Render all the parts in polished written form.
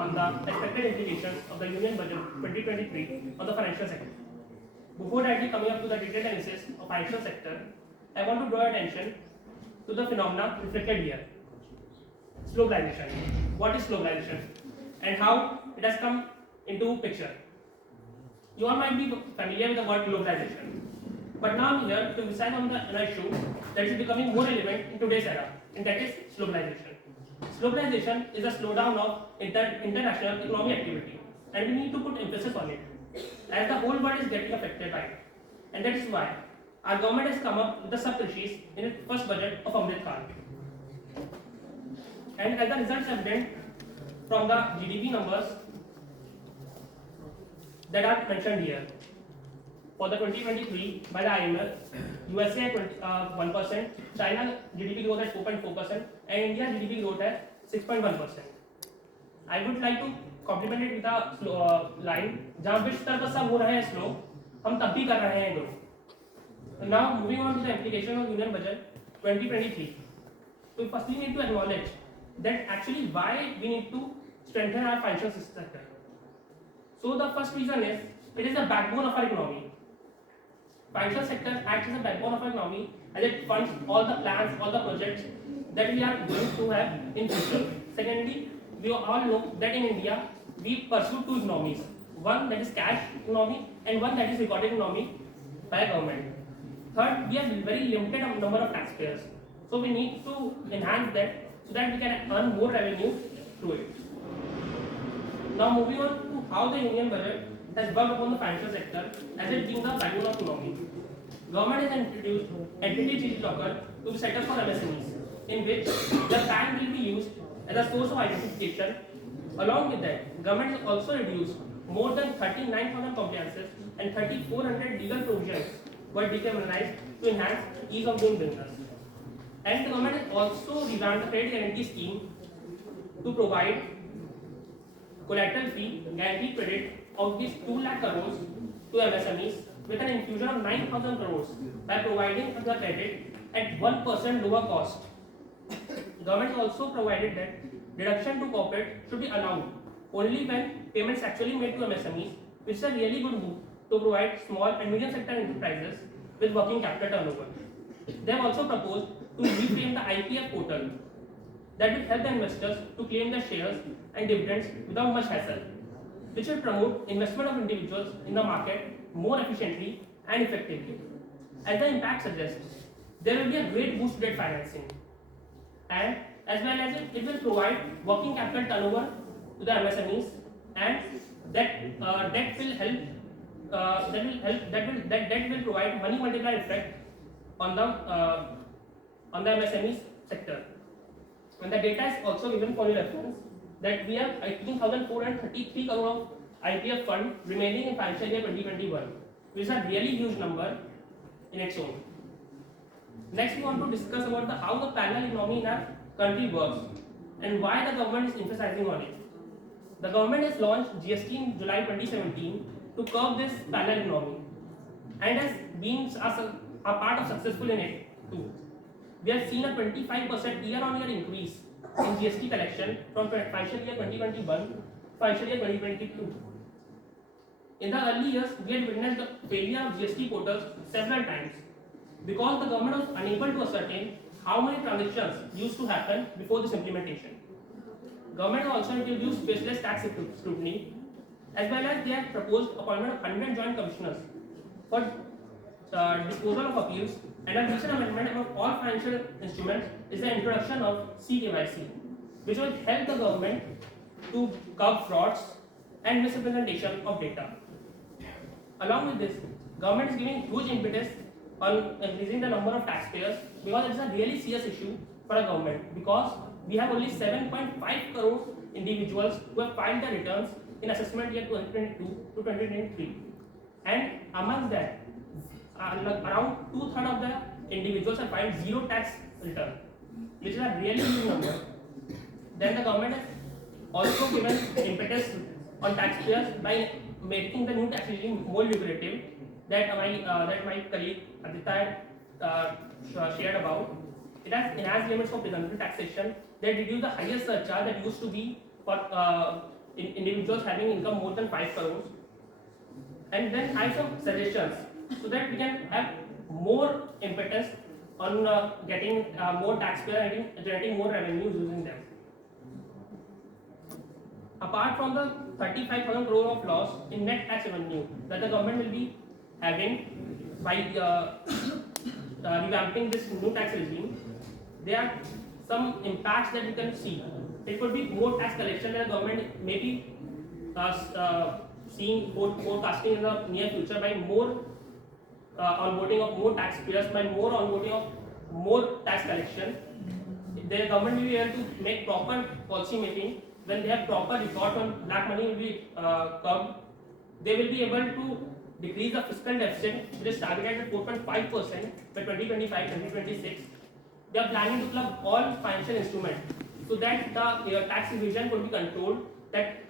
on the expected implications of the Union Budget 2023 on the financial sector. Before directly coming up to the detailed analysis of financial sector, I want to draw attention to the phenomena reflected here. Globalization. What is globalization and how it has come into picture? You all might be familiar with the word globalization, but now I'm here to decide on an issue that is becoming more relevant in today's era, and that is globalization. Globalization is a slowdown of international economic activity, and we need to put emphasis on it, as the whole world is getting affected by it. And that is why our government has come up with the sub-species in its first budget of Amrit Khan. And as the results evident from the GDP numbers that are mentioned here, for the 2023 by the IMF, USA at 1%, China GDP growth at 4.4%, and India GDP growth at 6.1%. I would like to compliment it with a line, जहाँ विश्व स्तर पर सब हो रहे हैं slow, हम तब भी कर रहे हैं grow. Now moving on to the implication of Union Budget 2023. We firstly need to acknowledge that actually why we need to strengthen our financial sector. So the first reason is it is the backbone of our economy. Financial sector acts as a backbone of our economy as it funds all the plans, all the projects that we are going to have in future. Secondly, we all know that in India we pursue two economies, one that is cash economy and one that is recorded economy by government. Third, we have very limited number of taxpayers, so we need to enhance that so that we can earn more revenue through it. Now moving on to how the Union Budget has worked upon the financial sector as it being the backbone of economy. Government has introduced Hbti locker to be set up for MSMEs, in which the PAN will be used as a source of identification. Along with that, government has also reduced more than 39,000 compliances and 3,400 legal provisions were decriminalized to enhance ease of doing business. And the government has also revamped the credit guarantee scheme to provide collateral-free guaranteed credit of these 2 lakh crores to MSMEs with an infusion of 9,000 crores by providing the credit at 1% lower cost. Government also provided that deduction to corporate should be allowed only when payments actually made to MSMEs, which is a really good move to provide small and medium sector enterprises with working capital turnover. They have also proposed to reframe the IPF portal that will help the investors to claim their shares and dividends without much hassle, which will promote investment of individuals in the market more efficiently and effectively. As the impact suggests, there will be a great boost to debt financing, and as well as it will provide working capital turnover to the MSMEs, and that debt will help. That will provide money multiplier effect on the MSMEs sector. And the data is also given for your reference that we have 18,433 crore of IPF fund remaining in financial year 2021, which is a really huge number in its own. Next, we want to discuss about how the parallel economy in our country works and why the government is emphasizing on it. The government has launched GST in July 2017 to curb this parallel economy, and has been a part of successful in it too. We have seen a 25% year-on-year increase in GST collection from financial year 2021 to financial year 2022. In the early years, we had witnessed the failure of GST portals several times because the government was unable to ascertain how many transactions used to happen before this implementation. Government also introduced faceless tax scrutiny, as well as they have proposed appointment of 100 joint commissioners for disposal of appeals, and a recent amendment of all financial instruments is the introduction of CKYC, which will help the government to curb frauds and misrepresentation of data. Along with this, government is giving huge impetus on increasing the number of taxpayers because it is a really serious issue for a government, because we have only 7.5 crore individuals who have filed their returns in assessment year 2022 to 2023, and amongst that around 2/3 of the individuals have filed zero tax return, which is a really huge number. Then the government has also given impetus on taxpayers by making the new tax regime more lucrative that my colleague Hbti had shared about. It has enhanced limits for presumptive taxation that reduce the highest surcharge that used to be for individuals having income more than 5 crores. And then I have some suggestions so that we can have more impetus on getting more taxpayer and generating more revenues using them. Apart from the 35,000 crore of loss in net tax revenue that the government will be having by revamping this new tax regime, there are some impacts that you can see. It could be more tax collection that the government may be seeing forecasting in the near future by more onboarding of more taxpayers, by more onboarding of more tax collection. The government will be able to make proper policy making. When they have proper record on black money will be curbed, they will be able to decrease the fiscal deficit, which is targeted at 4.5% by 2025-2026. They are planning to club all financial instruments so that the tax evasion could be controlled, that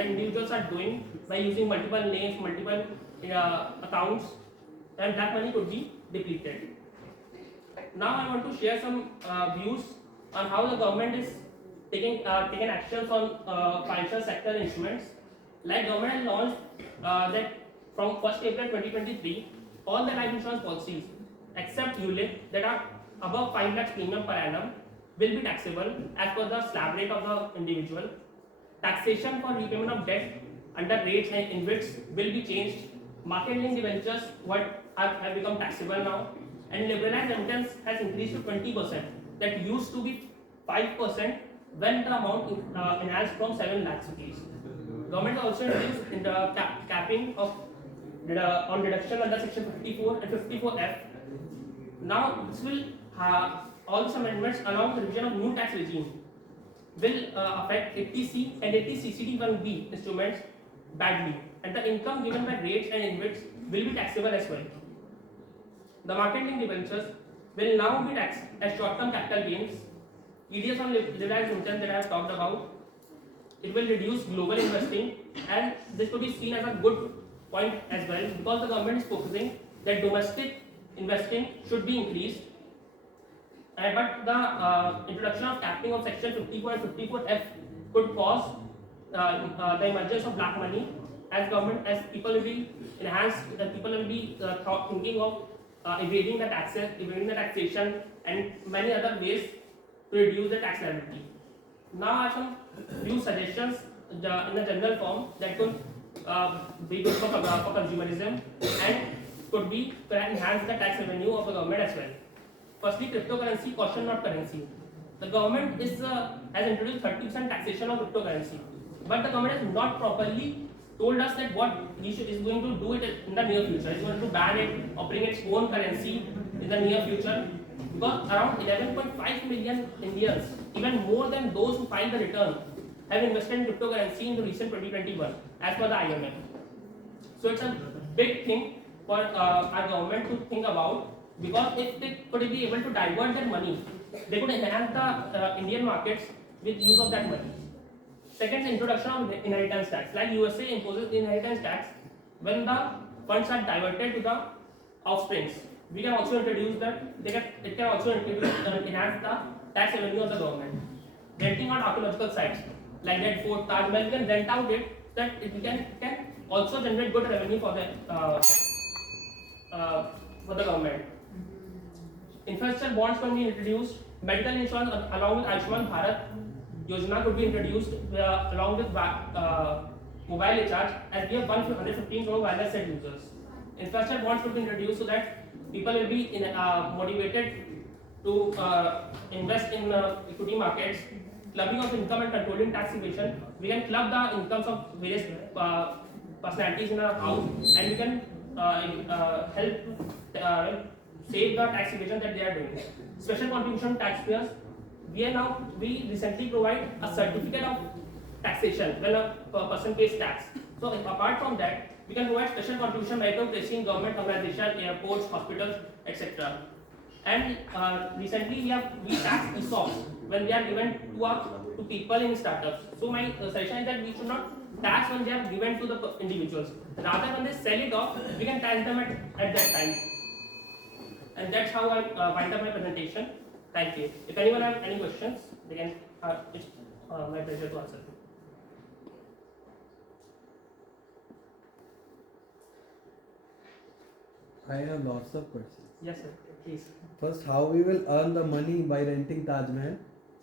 individuals are doing by using multiple names, multiple accounts, and black money could be depleted. Now I want to share some views on how the government is taking actions on financial sector instruments. Like government has launched that from 1st April 2023, all the life insurance policies except ULIP that are above 5 lakhs premium per annum will be taxable as per the slab rate of the individual. Taxation for repayment of debt under rates and InvITs will be changed. Market linked debentures have become taxable now, and liberalized remittance has increased to 20%. That used to be 5% when the amount enhanced from 7 lakhs rupees. Government also introduced in the capping of on deduction under section 54 and 54F. Now this will all these amendments along with the revision of new tax regime will affect Hbti and Hbti-CCD1B instruments badly, and the income given by rates and InvITs will be taxable as well. The market linked debentures will now be taxed as short-term capital gains. EDS on liberalized remittance that I have talked about, it will reduce global investing, and this could be seen as a good point as well because the government is focusing that domestic investing should be increased. But the introduction of capping of section 54 and 54F could cause the emergence of black money as people will be thinking of evading the taxes, evading the taxation, and many other ways to reduce the tax liability. Now I have some few suggestions in a general form that could be good for consumerism and could enhance the tax revenue of the government as well. Firstly, cryptocurrency caution not currency. The government has introduced 30% taxation of cryptocurrency, but the government has not properly told us that what is going to do it in the near future. It's going to ban it or bring its own currency in the near future, because around 11.5 million Indians, even more than those who filed the return, have invested in cryptocurrency in the recent 2021 as per the IMF. So it's a big thing for our government to think about, because if they could be able to divert that money, they could enhance the Indian markets with use of that money. Second, introduction of inheritance tax. Like USA imposes inheritance tax when the funds are diverted to the offsprings. We can also introduce that. It can also enhance the tax revenue of the government. Renting out archaeological sites like that Fort Taj Mahal, we can rent out it so that it can also generate good revenue for the government. Infrastructure bonds can be introduced. Medical insurance along with Ayushman Bharat Yojana could be introduced along with mobile recharge, as we have 115 crore wireless set users. Infrastructure bonds could be introduced so that people will be motivated to invest in equity markets. Clubbing of income and controlling tax evasion. We can club the incomes of various personalities in our house, and we can help save the tax evasion that they are doing. Special contribution taxpayers. We recently provide a certificate of taxation when a person pays tax. So apart from that, we can provide special contribution right of placing government organization, airports, hospitals, etc. And recently we tax ESOPs when they are given to people in startups. So my suggestion is that we should not tax when they are given to the individuals. Rather, when they sell it off, we can tax them at that time. And that's how I wind up my presentation. Thank you. If anyone has any questions, they can. It's my pleasure to answer. I have lots of questions. Yes, sir. Please. First, how we will earn the money by renting Taj Mahal?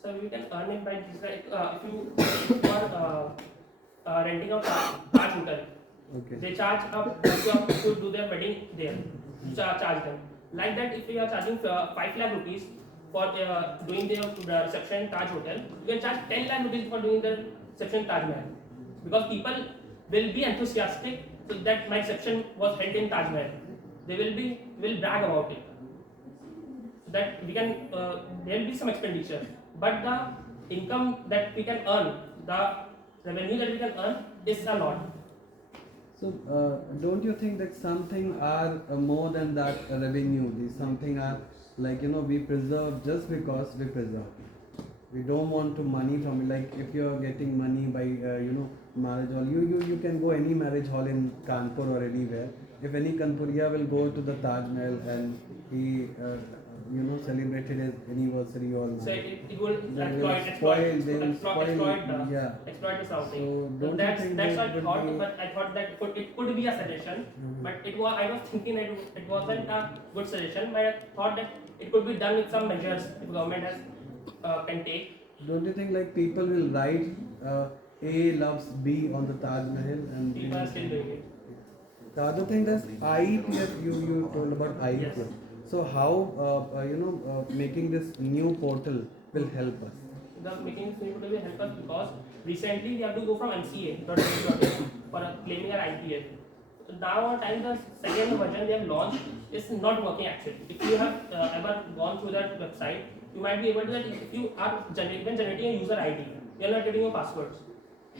So we can earn it by this, like if you are renting a Taj hotel, Okay. they charge to do their wedding there. You charge them. Like that, if you are charging 5 lakh rupees for doing the reception in Taj hotel, you can charge 10 lakh rupees for doing the reception in Taj Mahal. Because people will be enthusiastic so that my reception was held in Taj Mahal. They will brag about it. So that we can there will be some expenditure, but the income that we can earn, the revenue that we can earn is a lot. So, don't you think that something are more than that revenue? These something are like, you know, we preserve just because we preserve. We don't want to money from it. Like if you are getting money by you know, marriage hall, you can go any marriage hall in Kanpur or anywhere. If any Kanpuriya will go to the Taj Mahal and he you know, celebrated his anniversary or So it will exploit yeah. exploit the something. So So don't that's you think what I that thought, would be- but I thought that it could be a suggestion, but I was thinking that it wasn't a good suggestion, but I thought that it could be done with some measures the government has can take. Don't you think like people will write A loves B on the Taj Mahal and People are still doing it. the other thing is IEPF, you told about IEPF. Yes. So how you know, making this new portal will help us? The making this new will help us because recently we have to go from MCA for claiming our IPF. So now at time the second version they have launched is not working actually. If you have ever gone through that website, you might be able to that if you are generating a user ID, you are not getting your passwords.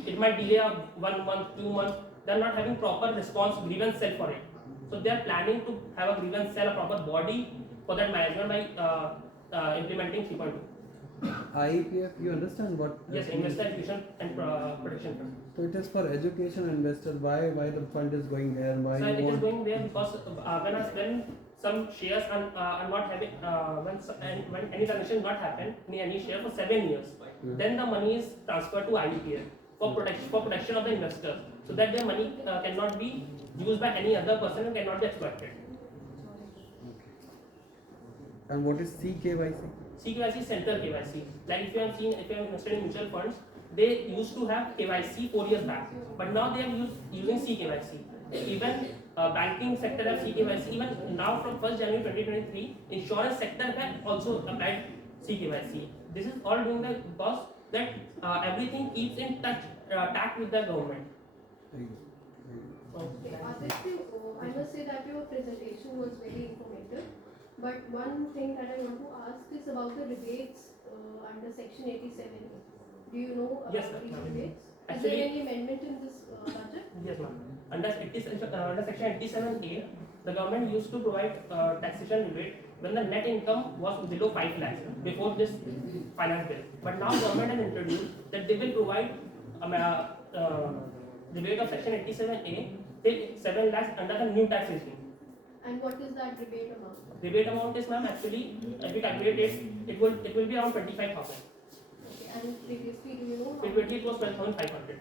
It might delay 1 month, 2 months. They are not having proper response grievance cell for it. So they are planning to have a grievance cell, a proper body for that management by implementing 3.2. IEPF, you understand what? Yes, Investor Education and Protection Fund. So it is for education investors. Why the fund is going there? Why So you it is want? going there because when some shares are not having when any transaction not happen in any share for 7 years, then the money is transferred to IEPF for protection of the investors, so that their money cannot be used by any other person and cannot be exploited. And what is CKYC? CKYC is central KYC. Like if you have invested in mutual funds, they used to have KYC 4 years back, but now they are using CKYC. Even banking sector have CKYC. Even now from 1st January 2023, insurance sector have also applied CKYC. This is all doing the because that everything keeps in touch tact with the government. Okay, Aditya, I must say that your presentation was very informative. But one thing that I want to ask is about the rebates under Section 87. Do you know about Yes, sir. these rebates? Is Actually- there any amendment in this budget? Yes, ma'am. Under Section 87A, the government used to provide taxation rebate when the net income was below 5 lakhs before this finance bill. But now government has introduced that they will provide rebate of Section 87A till 7 lakhs under the new tax regime. And what is that rebate amount? Rebate amount is, ma'am, actually, if you calculate it, it will be around 25,000. Okay, and previously, do you know? In 20 it was 12,500.